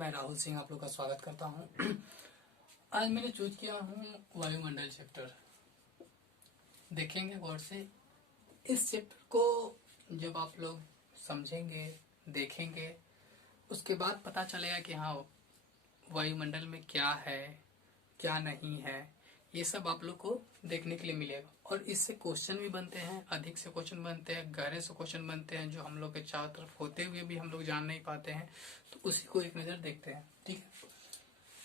मैं राहुल सिंह आप लोग का स्वागत करता हूँ। आज मैंने चूज किया हूँ वायुमंडल चैप्टर। देखेंगे गौर से इस चैप्टर को। जब आप लोग समझेंगे देखेंगे उसके बाद पता चलेगा कि हाँ वायुमंडल में क्या है क्या नहीं है, ये सब आप लोग को देखने के लिए मिलेगा। और इससे क्वेश्चन भी बनते हैं, अधिक से क्वेश्चन बनते हैं, गहरे से क्वेश्चन बनते हैं जो हम लोग के चारों तरफ होते हुए भी हम लोग जान नहीं पाते हैं, तो उसी को एक नज़र देखते हैं। ठीक है,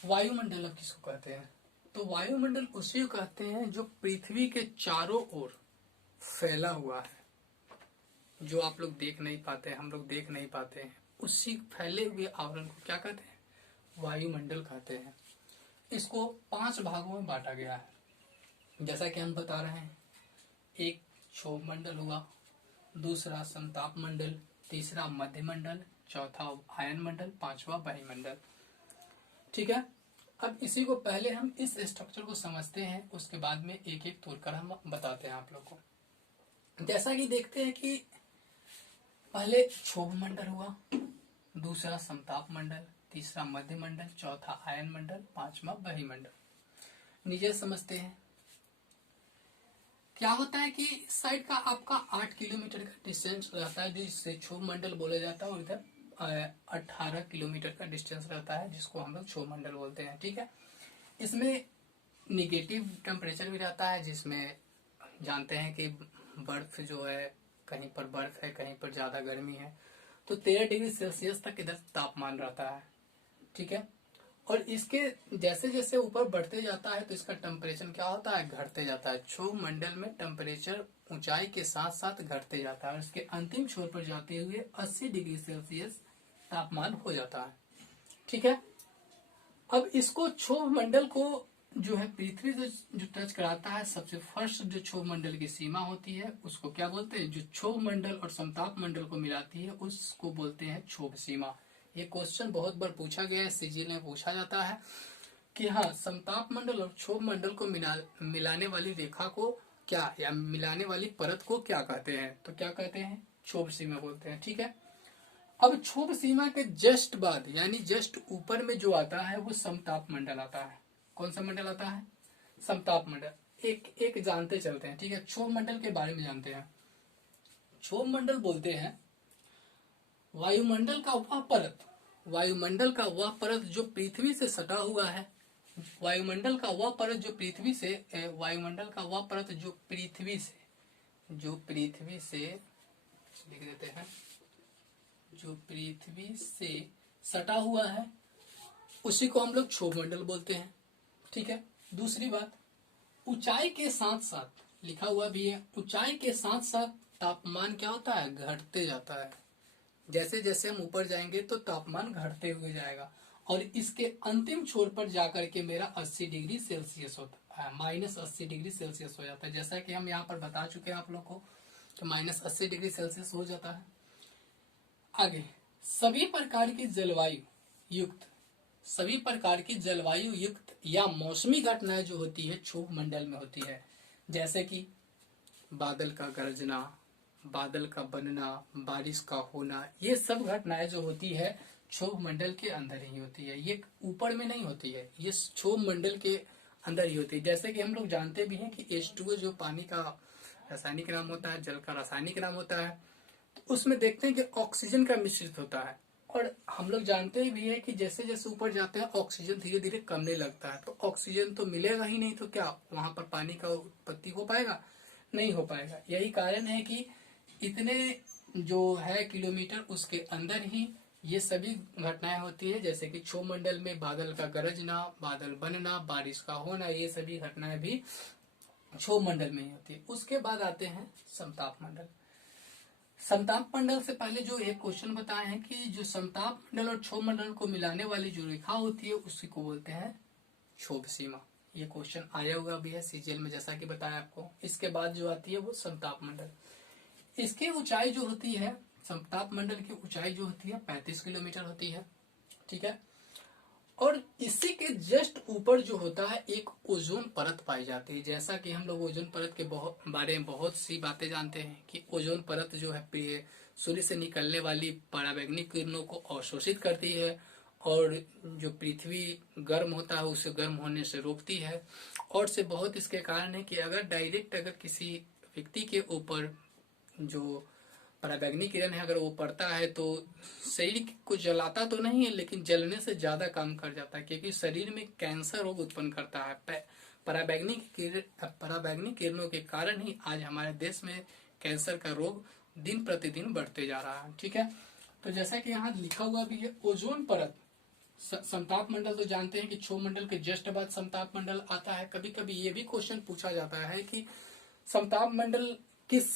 वायुमंडल अब किसको कहते हैं? तो वायुमंडल उसी को कहते हैं जो पृथ्वी के चारों ओर फैला हुआ है, जो आप लोग देख नहीं पाते हैं, हम लोग देख नहीं पाते हैं। उसी फैले हुए आवरण को क्या कहते हैं? वायुमंडल कहते हैं। इसको 5 भागों में बांटा गया है, जैसा कि हम बता रहे हैं। एक क्षोभ मंडल हुआ, दूसरा समताप मंडल, तीसरा मध्य मंडल, चौथा आयन मंडल, पांचवा वायुमंडल। ठीक है, अब इसी को पहले हम इस स्ट्रक्चर को समझते हैं, उसके बाद में एक एक तोड़कर हम बताते हैं आप लोग को। जैसा कि देखते हैं कि पहले क्षोभ मंडल हुआ, दूसरा समताप मंडल, तीसरा मध्य मंडल, चौथा आयन मंडल, पांचवा वायुमंडल। नीचे समझते हैं क्या होता है कि इस साइड का आपका 8 किलोमीटर का डिस्टेंस रहता है जिससे क्षोभ मंडल बोला जाता है, और इधर 18 किलोमीटर का डिस्टेंस रहता है जिसको हम लोग क्षोभ मंडल बोलते हैं। ठीक है, इसमें निगेटिव टेम्परेचर भी रहता है, जिसमें जानते हैं कि बर्फ जो है, कहीं पर बर्फ है कहीं पर ज्यादा गर्मी है, तो 13 डिग्री सेल्सियस तक इधर तापमान रहता है। ठीक है, और इसके जैसे जैसे ऊपर बढ़ते जाता है तो इसका टेम्परेचर क्या होता है? घटते जाता है। क्षोभ मंडल में टेम्परेचर ऊंचाई के साथ साथ घटते जाता है और इसके अंतिम छोर पर जाते हुए 80 डिग्री सेल्सियस तापमान हो जाता है। ठीक है, अब इसको क्षोभ मंडल को जो है पृथ्वी से जो टच कराता है, सबसे फर्स्ट जो क्षोभ मंडल की सीमा होती है उसको क्या बोलते हैं? जो क्षोभ मंडल और समताप मंडल को मिलाती है उसको बोलते हैं क्षोभ सीमा। ये क्वेश्चन बहुत बार पूछा गया है, सीजीएल में पूछा जाता है कि हाँ समताप मंडल और क्षोभ मंडल को मिलाने वाली रेखा को क्या, या मिलाने वाली परत को क्या कहते हैं? तो क्या कहते हैं? क्षोभ सीमा बोलते हैं। ठीक है, अब क्षोभ सीमा के जस्ट बाद यानी जस्ट ऊपर में जो आता है वो समताप मंडल आता है। कौन सा मंडल आता है? समताप मंडल। एक एक जानते चलते हैं। ठीक है, क्षोभ मंडल के बारे में जानते हैं। क्षोभ मंडल बोलते हैं वायुमंडल का वह परत, वायुमंडल का वह परत जो पृथ्वी से सटा हुआ है, वायुमंडल का वह परत जो पृथ्वी से, वायुमंडल का वह परत जो पृथ्वी से लिख देते हैं, जो पृथ्वी से सटा हुआ है उसी को हम लोग क्षोभ मंडल बोलते हैं। ठीक है, दूसरी बात, ऊंचाई के साथ साथ लिखा हुआ भी है, ऊंचाई के साथ साथ तापमान क्या होता है? घटते जाता है। जैसे जैसे हम ऊपर जाएंगे तो तापमान घटते हुए जाएगा और इसके अंतिम छोर पर जाकर के मेरा 80 डिग्री सेल्सियस होता है, -80 डिग्री सेल्सियस हो जाता है। जैसा कि हम यहाँ पर बता चुके हैं आप लोग को कि -80 डिग्री सेल्सियस हो जाता है। आगे, सभी प्रकार की जलवायु युक्त या मौसमी घटनाएं जो होती है क्षोभ मंडल में होती है, जैसे कि बादल का गरजना, बादल का बनना, बारिश का होना, ये सब घटनाएं जो होती है क्षोभ मंडल के अंदर ही होती है। ये ऊपर में नहीं होती है, ये क्षोभ मंडल के अंदर ही होती है। जैसे कि हम लोग जानते भी हैं कि H2O जो पानी का रासायनिक नाम होता है, जल का रासायनिक नाम होता है, तो उसमें देखते हैं कि ऑक्सीजन का मिश्रित होता है। और हम लोग जानते भी है कि जैसे जैसे ऊपर जाते हैं ऑक्सीजन धीरे धीरे कमने लगता है, तो ऑक्सीजन तो मिलेगा ही नहीं, तो क्या वहां पर पानी का उत्पत्ति हो पाएगा? नहीं हो पाएगा। यही कारण है कि इतने जो है किलोमीटर उसके अंदर ही ये सभी घटनाएं होती है, जैसे कि क्षोभ मंडल में बादल का गरजना, बादल बनना, बारिश का होना, ये सभी घटनाएं भी क्षोभ मंडल में ही होती है। उसके बाद आते हैं समताप मंडल। समताप मंडल से पहले जो एक क्वेश्चन बताए हैं कि जो समताप मंडल और क्षोभ मंडल को मिलाने वाली जो रेखा होती है उसी को बोलते हैं क्षोभ सीमा। ये क्वेश्चन आया हुआ भी है सीजीएल में, जैसा कि बताया आपको। इसके बाद जो आती है वो समताप मंडल। इसकी ऊंचाई जो होती है, समताप मंडल की ऊंचाई जो होती है 35 किलोमीटर होती है। ठीक है, और इसी के जस्ट ऊपर जो होता है एक ओजोन परत पाई जाती है। जैसा कि हम लोग ओजोन परत के बारे में बहुत सी बातें जानते हैं कि ओजोन परत जो है सूर्य से निकलने वाली पराबैंगनी किरणों को अवशोषित करती है और जो पृथ्वी गर्म होता है उसे गर्म होने से रोकती है। और से बहुत इसके कारण है कि अगर डायरेक्ट अगर किसी व्यक्ति के ऊपर जो पराबैंगनी किरण है अगर वो पड़ता है तो शरीर को जलाता तो नहीं है, लेकिन जलने से ज्यादा काम कर जाता है, क्योंकि शरीर में कैंसर रोग उत्पन्न करता है। पराबैंगनी किरणों के कारण ही आज हमारे देश में कैंसर का रोग दिन प्रतिदिन बढ़ते जा रहा है। ठीक है, तो जैसा कि यहाँ लिखा हुआ भी है, ओजोन परत, समताप मंडल तो जानते हैं कि क्षोभ मंडल के जस्ट बाद समताप मंडल आता है। कभी कभी ये भी क्वेश्चन पूछा जाता है कि समताप मंडल किस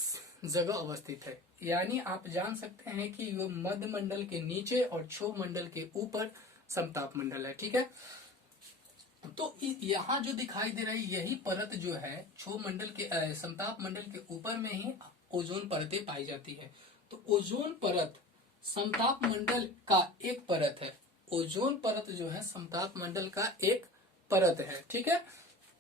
जगह अवस्थित है, यानी आप जान सकते हैं कि वो मध्य मंडल के नीचे और क्षोभ मंडल के ऊपर समताप मंडल है। ठीक है, तो यहाँ जो दिखाई दे रही यही परत जो है क्षोभ मंडल के समताप मंडल के ऊपर में ही ओजोन परतें पाई जाती है। तो ओजोन परत समताप मंडल का एक परत है। ओजोन परत जो है समताप मंडल का एक परत है। ठीक है,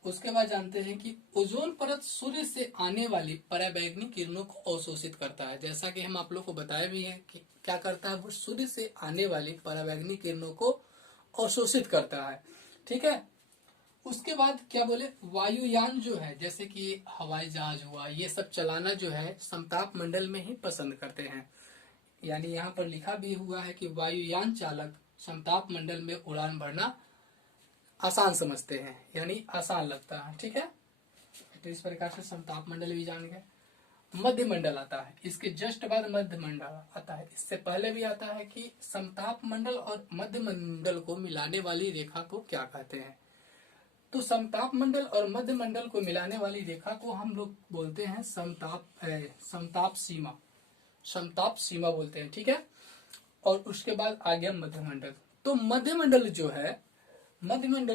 उसके बाद जानते हैं कि ओजोन परत सूर्य से आने वाली पराबैंगनी किरणों को अवशोषित करता है। जैसा कि हम आप लोग को बताया भी है कि क्या करता है, वो सूर्य से आने वाली पराबैंगनी किरणों को अवशोषित करता है। ठीक है, उसके बाद क्या बोले, वायुयान जो है जैसे कि हवाई जहाज हुआ, ये सब चलाना जो है समताप मंडल में ही पसंद करते हैं। यानी यहाँ पर लिखा भी हुआ है कि वायुयान चालक समताप मंडल में उड़ान भरना आसान समझते हैं, यानी आसान लगता है। ठीक है, तो इस प्रकार से समताप मंडल भी जान गए। मध्य मंडल आता है, इसके जस्ट बाद मध्य मंडल आता है। इससे पहले भी आता है कि समताप मंडल और मध्य मंडल को मिलाने वाली रेखा को क्या कहते हैं। तो समताप मंडल और मध्य मंडल को मिलाने वाली रेखा को हम लोग बोलते हैं समताप सीमा, समताप सीमा बोलते हैं। ठीक है, और उसके बाद आ गया मध्य मंडल। तो मध्य मंडल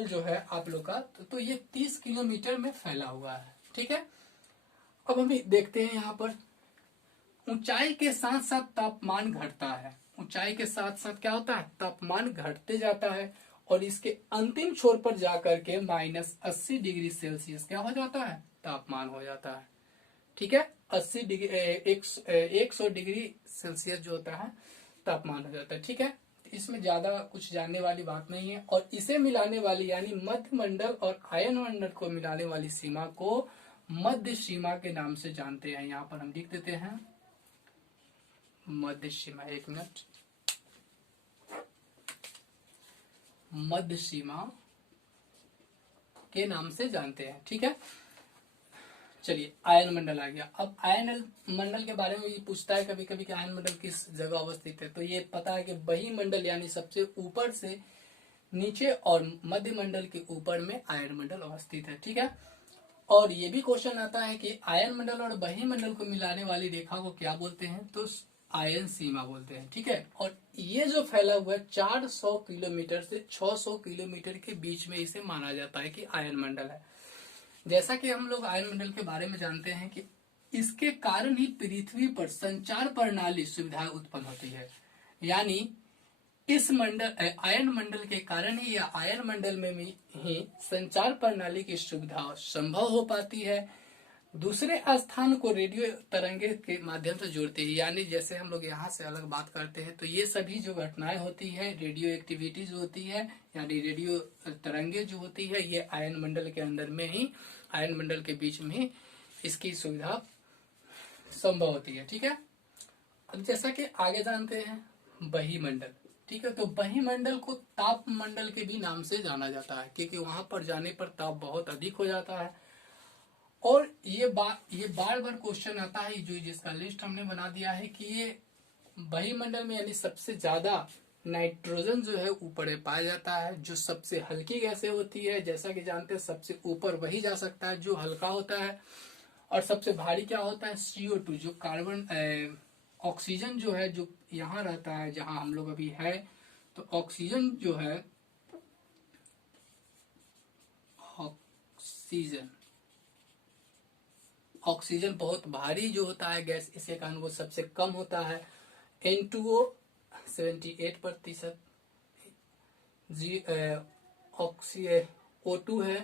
जो है आप लोग का तो ये 30 किलोमीटर में फैला हुआ है। ठीक है, अब हम देखते हैं यहाँ पर ऊंचाई के साथ साथ तापमान घटता है। ऊंचाई के साथ साथ क्या होता है, तापमान घटते जाता है और इसके अंतिम छोर पर जाकर के -80 डिग्री सेल्सियस क्या हो जाता है, तापमान हो जाता है। ठीक है, 80 डिग्री 100 डिग्री सेल्सियस जो होता है तापमान हो जाता है। ठीक है, इसमें ज्यादा कुछ जानने वाली बात नहीं है। और इसे मिलाने वाली यानी मध्य मंडल और आयन मंडल को मिलाने वाली सीमा को मध्य सीमा के नाम से जानते हैं। यहाँ पर हम लिख देते हैं मध्य सीमा, एक मिनट, मध्य सीमा के नाम से जानते हैं। ठीक है, चलिए आयन मंडल आ गया। अब आयन मंडल के बारे में ये पूछता है कभी कभी कि आयन मंडल किस जगह अवस्थित है, तो ये पता है कि बही मंडल यानी सबसे ऊपर से नीचे और मध्य मंडल के ऊपर में आयन मंडल अवस्थित है। ठीक है, और ये भी क्वेश्चन आता है कि आयन मंडल और बही मंडल को मिलाने वाली रेखा को क्या बोलते हैं, तो आयन सीमा बोलते हैं। ठीक है, और ये जो फैला हुआ है 400 किलोमीटर से 600 किलोमीटर के बीच में इसे माना जाता है कि आयन मंडल है। जैसा कि हम लोग आयन मंडल के बारे में जानते हैं कि इसके कारण ही पृथ्वी पर संचार प्रणाली सुविधाएं उत्पन्न होती है। यानी इस आयन मंडल के कारण ही या आयन मंडल में ही संचार प्रणाली की सुविधा संभव हो पाती है। दूसरे स्थान को रेडियो तरंगे के माध्यम से जोड़ती है। यानी जैसे हम लोग यहाँ से अलग बात करते हैं तो ये सभी जो घटनाएं होती है, रेडियो एक्टिविटी जो होती है यानी रेडियो तरंगे जो होती है, ये आयन मंडल के अंदर में ही, आयन मंडल के बीच में ही इसकी सुविधा संभव होती है। ठीक है, अब जैसा कि आगे जानते हैं बही मंडल। ठीक है, तो बही मंडल को ताप मंडल के भी नाम से जाना जाता है, क्योंकि वहां पर जाने पर ताप बहुत अधिक हो जाता है। और ये बार बार क्वेश्चन आता है, जो जिसका लिस्ट हमने बना दिया है कि ये बही मंडल में यानी सबसे ज्यादा नाइट्रोजन जो है ऊपर पाया जाता है। जो सबसे हल्की गैसें होती है, जैसा कि जानते हैं सबसे ऊपर वही जा सकता है जो हल्का होता है। और सबसे भारी क्या होता है, CO2 जो कार्बन ऑक्सीजन जो है, जो यहाँ रहता है जहां हम लोग अभी है, तो ऑक्सीजन जो है, ऑक्सीजन बहुत भारी जो होता है गैस, इसके कारण वो सबसे कम होता है। N2O 78%, O2 है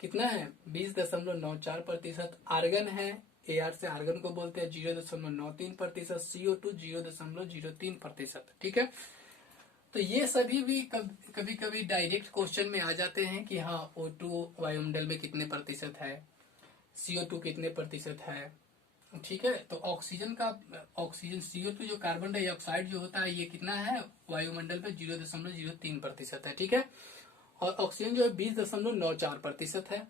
कितना है 20.94%, आर्गन है AR से आर्गन को बोलते हैं 0.93%, CO2 0.03%। ठीक है, तो ये सभी भी कभी कभी डायरेक्ट क्वेश्चन में आ जाते हैं कि हाँ O2 वायुमंडल में कितने प्रतिशत है, CO2 कितने प्रतिशत है, ठीक है। तो ऑक्सीजन CO2 जो कार्बन डाइऑक्साइड जो होता है ये कितना है वायुमंडल में 0.03% है, ठीक है। और ऑक्सीजन जो है 20.94% है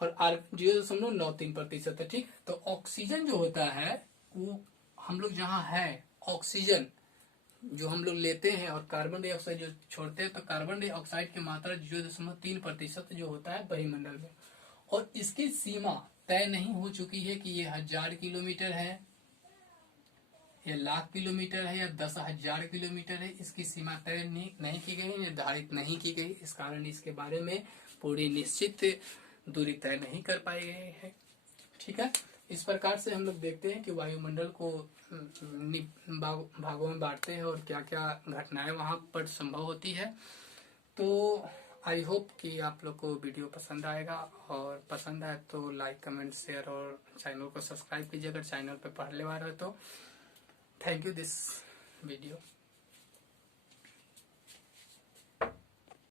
और आर्गन 0.93% है, ठीक है। तो ऑक्सीजन जो होता है वो हम लोग जहाँ है ऑक्सीजन जो हम लोग लेते हैं और कार्बन डाइऑक्साइड जो छोड़ते हैं, तो कार्बन डाइऑक्साइड की मात्रा 0.3% जो होता है वायुमंडल में, और इसकी सीमा तय नहीं हो चुकी है कि ये 1000 किलोमीटर है या लाख किलोमीटर है या 10,000 किलोमीटर है। इसकी सीमा तय नहीं की गई, निर्धारित नहीं की गई। इस कारण इसके बारे में पूरी निश्चित दूरी तय नहीं कर पाई गई है, ठीक है। इस प्रकार से हम लोग देखते हैं कि वायुमंडल को भागों में बांटते हैं और क्या क्या घटनाएं वहां पर संभव होती है। तो आई होप कि आप लोग को वीडियो पसंद आएगा, और पसंद आए तो लाइक कमेंट शेयर और चैनल को सब्सक्राइब कीजिए अगर चैनल पे पहले बार है तो। Thank you this video.